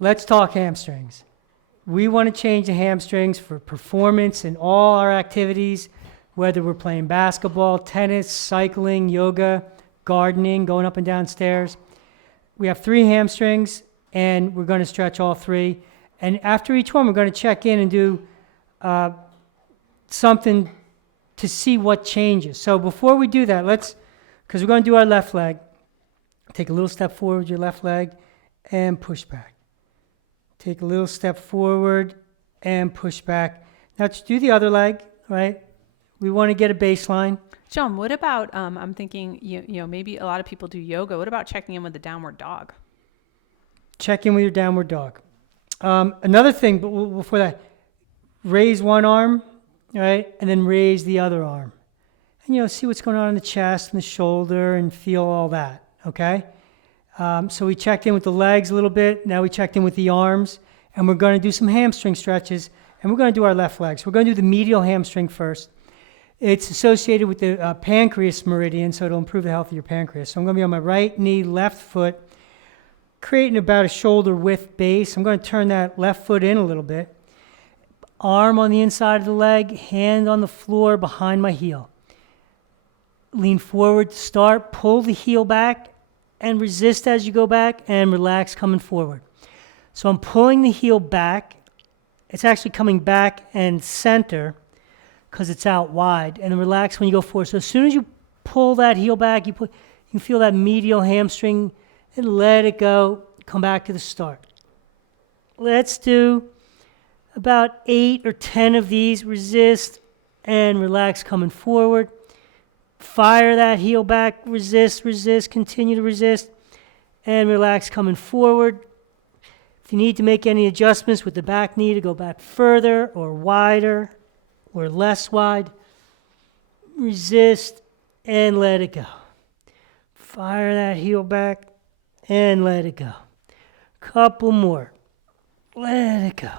let's talk hamstrings. We want to change the hamstrings for performance in all our activities, whether we're playing basketball, tennis, cycling, yoga, gardening, going up and down stairs. We have 3 hamstrings, and we're going to stretch all 3. And after each one, we're going to check in and do something to see what changes. So before we do that, because we're going to do our left leg, take a little step forward with your left leg and push back. Take a little step forward and push back. Now to do the other leg, right? We want to get a baseline. John, what about, I'm thinking, you know, maybe a lot of people do yoga. What about checking in with the downward dog? Check in with your downward dog. Another thing, but before that, raise one arm, right? And then raise the other arm. And, you know, see what's going on in the chest and the shoulder and feel all that, okay? So we checked in with the legs a little bit. Now we checked in with the arms. And we're going to do some hamstring stretches. And we're going to do our left leg. So we're going to do the medial hamstring first. It's associated with the pancreas meridian, so it'll improve the health of your pancreas. So I'm going to be on my right knee, left foot, creating about a shoulder width base. I'm going to turn that left foot in a little bit. Arm on the inside of the leg, hand on the floor behind my heel. Lean forward to start, pull the heel back, and resist as you go back, and relax coming forward. So I'm pulling the heel back. It's actually coming back and center, because it's out wide, and then relax when you go forward. So as soon as you pull that heel back, you feel that medial hamstring, and let it go. Come back to the start. Let's do about 8 or 10 of these. Resist and relax coming forward. Fire that heel back. Resist, continue to resist, and relax coming forward. If you need to make any adjustments with the back knee to go back further or wider, or less wide, resist and let it go. Fire that heel back and let it go. Couple more. Let it go.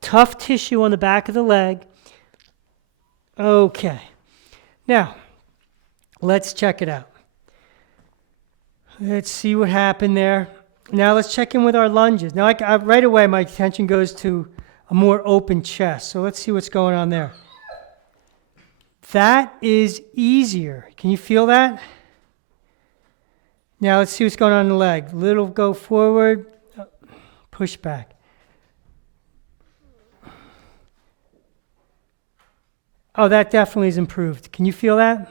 Tough tissue on the back of the leg. Okay. Now, let's check it out. Let's see what happened there. Now let's check in with our lunges. Now, right away, my attention goes to a more open chest. So let's see what's going on there. That is easier. Can you feel that? Now let's see what's going on in the leg. Little go forward, push back. Oh, that definitely is improved. Can you feel that?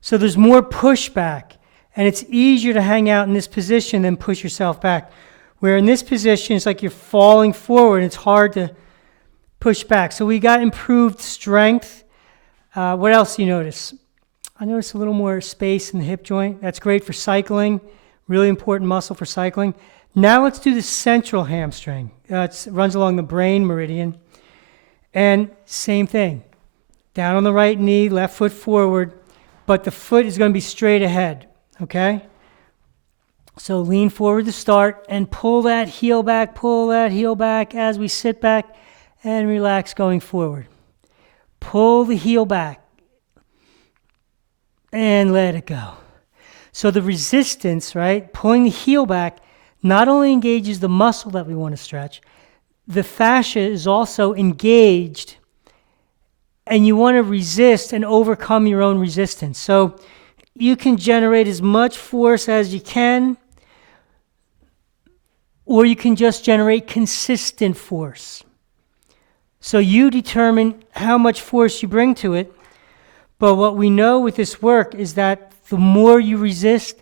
So there's more pushback, and it's easier to hang out in this position than push yourself back. Where in this position, it's like you're falling forward, and it's hard to push back. So we got improved strength. What else do you notice? I noticed a little more space in the hip joint. That's great for cycling, really important muscle for cycling. Now let's do the central hamstring. It runs along the brain meridian. And same thing. Down on the right knee, left foot forward, but the foot is going to be straight ahead, okay? So lean forward to start and pull that heel back as we sit back and relax going forward. Pull the heel back and let it go. So the resistance, right, pulling the heel back not only engages the muscle that we want to stretch, the fascia is also engaged, and you want to resist and overcome your own resistance. So you can generate as much force as you can, or you can just generate consistent force. So you determine how much force you bring to it, but what we know with this work is that the more you resist,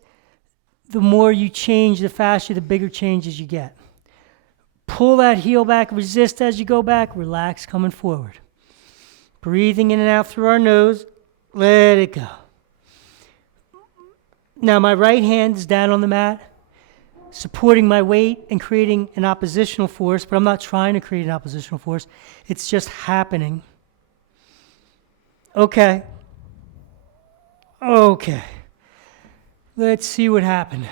the more you change the fascia, the bigger changes you get. Pull that heel back, resist as you go back, relax coming forward. Breathing in and out through our nose, let it go. Now my right hand is down on the mat, supporting my weight and creating an oppositional force, but I'm not trying to create an oppositional force. It's just happening. Okay. Let's see what happened.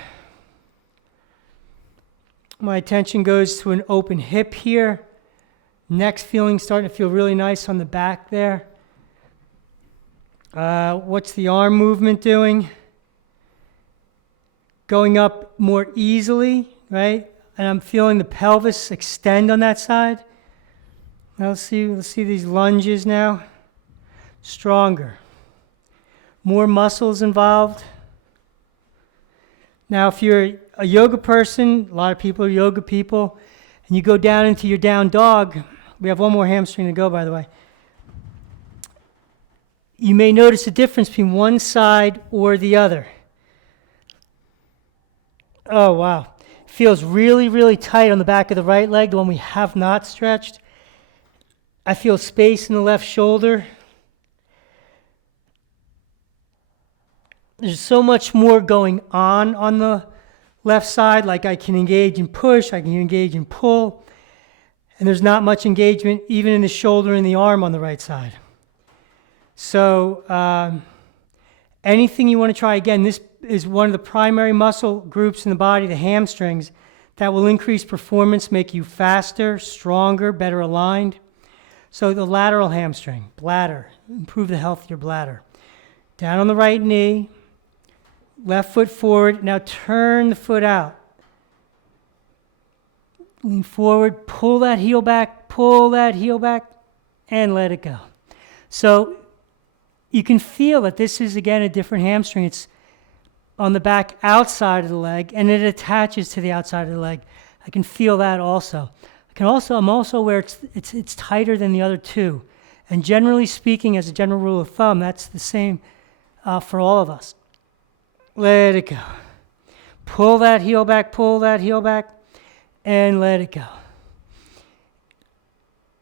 My attention goes to an open hip here. Neck's starting to feel really nice on the back there. What's the arm movement doing? going up more easily, right? And I'm feeling the pelvis extend on that side. Now let's see these lunges now. Stronger. More muscles involved. Now, if you're a yoga person, a lot of people are yoga people, and you go down into your down dog, we have one more hamstring to go, by the way. You may notice a difference between one side or the other. Oh, wow. Feels really, really tight on the back of the right leg, the one we have not stretched. I feel space in the left shoulder. There's so much more going on the left side, like I can engage and push, I can engage and pull, and there's not much engagement even in the shoulder and the arm on the right side. So anything you want to try, again, this is one of the primary muscle groups in the body, the hamstrings, that will increase performance, make you faster, stronger, better aligned. So the lateral hamstring, bladder, improve the health of your bladder. Down on the right knee, left foot forward. Now turn the foot out. Lean forward, pull that heel back, and let it go. So you can feel that this is, again, a different hamstring. It's on the back outside of the leg, and it attaches to the outside of the leg. I can feel that also. I'm also aware it's tighter than the other two. And generally speaking, as a general rule of thumb, that's the same for all of us. Let it go. Pull that heel back, and let it go.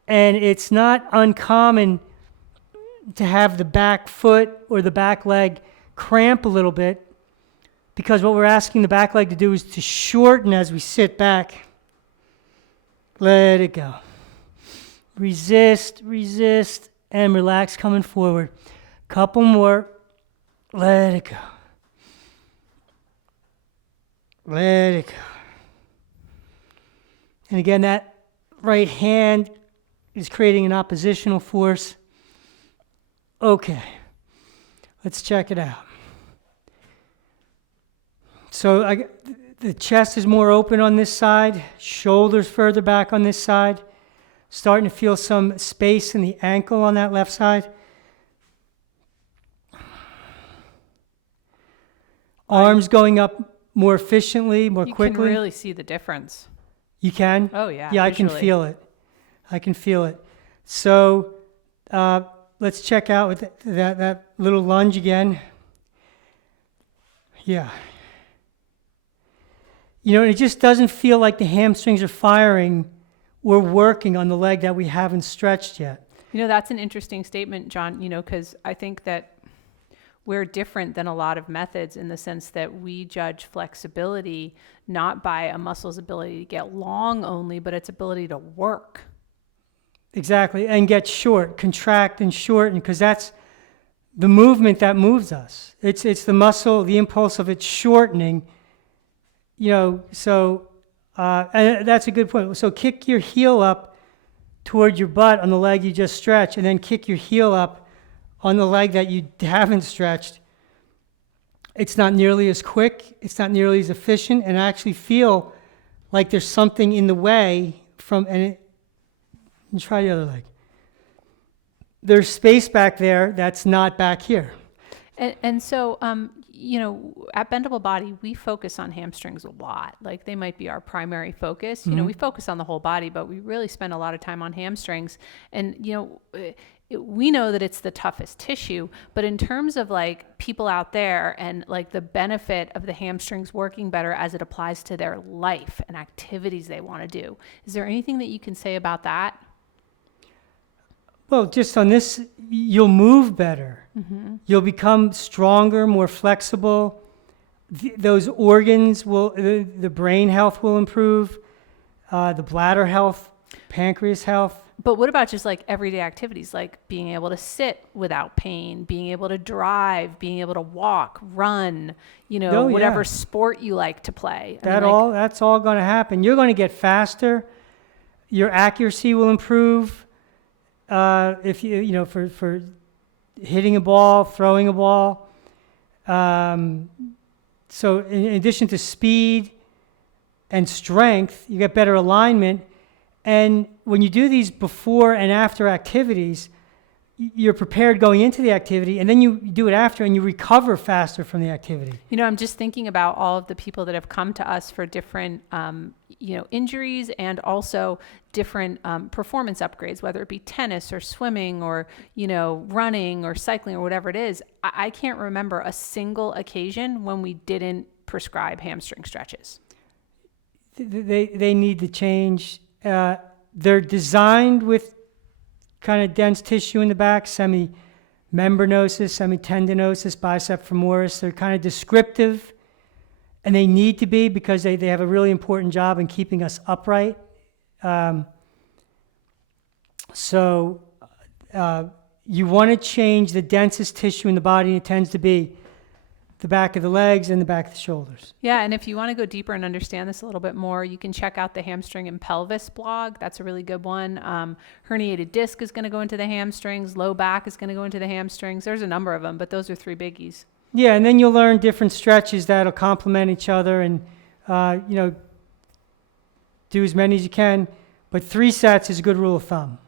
And it's not uncommon to have the back foot or the back leg cramp a little bit, because what we're asking the back leg to do is to shorten as we sit back. Let it go. Resist, and relax coming forward. Couple more. Let it go. Let it go. And again, that right hand is creating an oppositional force. Okay, let's check it out. So the chest is more open on this side, shoulders further back on this side, starting to feel some space in the ankle on that left side. Arms going up more efficiently, more quickly. You can really see the difference. You can? Oh, yeah. Yeah, visually. I can feel it. So let's check out with that little lunge again. Yeah. It just doesn't feel like the hamstrings are firing or working on the leg that we haven't stretched yet. That's an interesting statement, John, because I think that we're different than a lot of methods in the sense that we judge flexibility not by a muscle's ability to get long only, but its ability to work. Exactly, and get short, contract and shorten, because that's the movement that moves us. It's the muscle, the impulse of it shortening. So and that's a good point. So kick your heel up toward your butt on the leg you just stretched, and then kick your heel up on the leg that you haven't stretched. It's not nearly as quick, it's not nearly as efficient, and I actually feel like there's something in the way and try the other leg. There's space back there that's not back here. And so, at Bendable Body, we focus on hamstrings a lot. Like, they might be our primary focus. We focus on the whole body, but we really spend a lot of time on hamstrings. And, we know that it's the toughest tissue, but in terms of like people out there and like the benefit of the hamstrings working better as it applies to their life and activities they want to do, is there anything that you can say about that? Well, just on this, you'll move better. Mm-hmm. You'll become stronger, more flexible. Those organs the brain health will improve, the bladder health, pancreas health. But what about just like everyday activities, like being able to sit without pain, being able to drive, being able to walk, run, whatever sport you like to play? That's all going to happen. You're going to get faster. Your accuracy will improve. If for hitting a ball, throwing a ball. So in addition to speed and strength, you get better alignment. And when you do these before and after activities, you're prepared going into the activity, and then you do it after, and you recover faster from the activity. You know, I'm just thinking about all of the people that have come to us for different, injuries and also different performance upgrades, whether it be tennis or swimming or, running or cycling or whatever it is. I can't remember a single occasion when we didn't prescribe hamstring stretches. They need to change. They're designed with kind of dense tissue in the back, semi-membranosus, semi-tendinosis, bicep femoris. They're kind of descriptive, and they need to be because they have a really important job in keeping us upright. So you want to change the densest tissue in the body, and it tends to be the back of the legs and the back of the shoulders. Yeah, and if you want to go deeper and understand this a little bit more, you can check out the Hamstring and Pelvis blog. That's a really good one. Herniated disc is going to go into the hamstrings. Low back is going to go into the hamstrings. There's a number of them, but those are 3 biggies. Yeah, and then you'll learn different stretches that'll complement each other, and do as many as you can. But 3 sets is a good rule of thumb.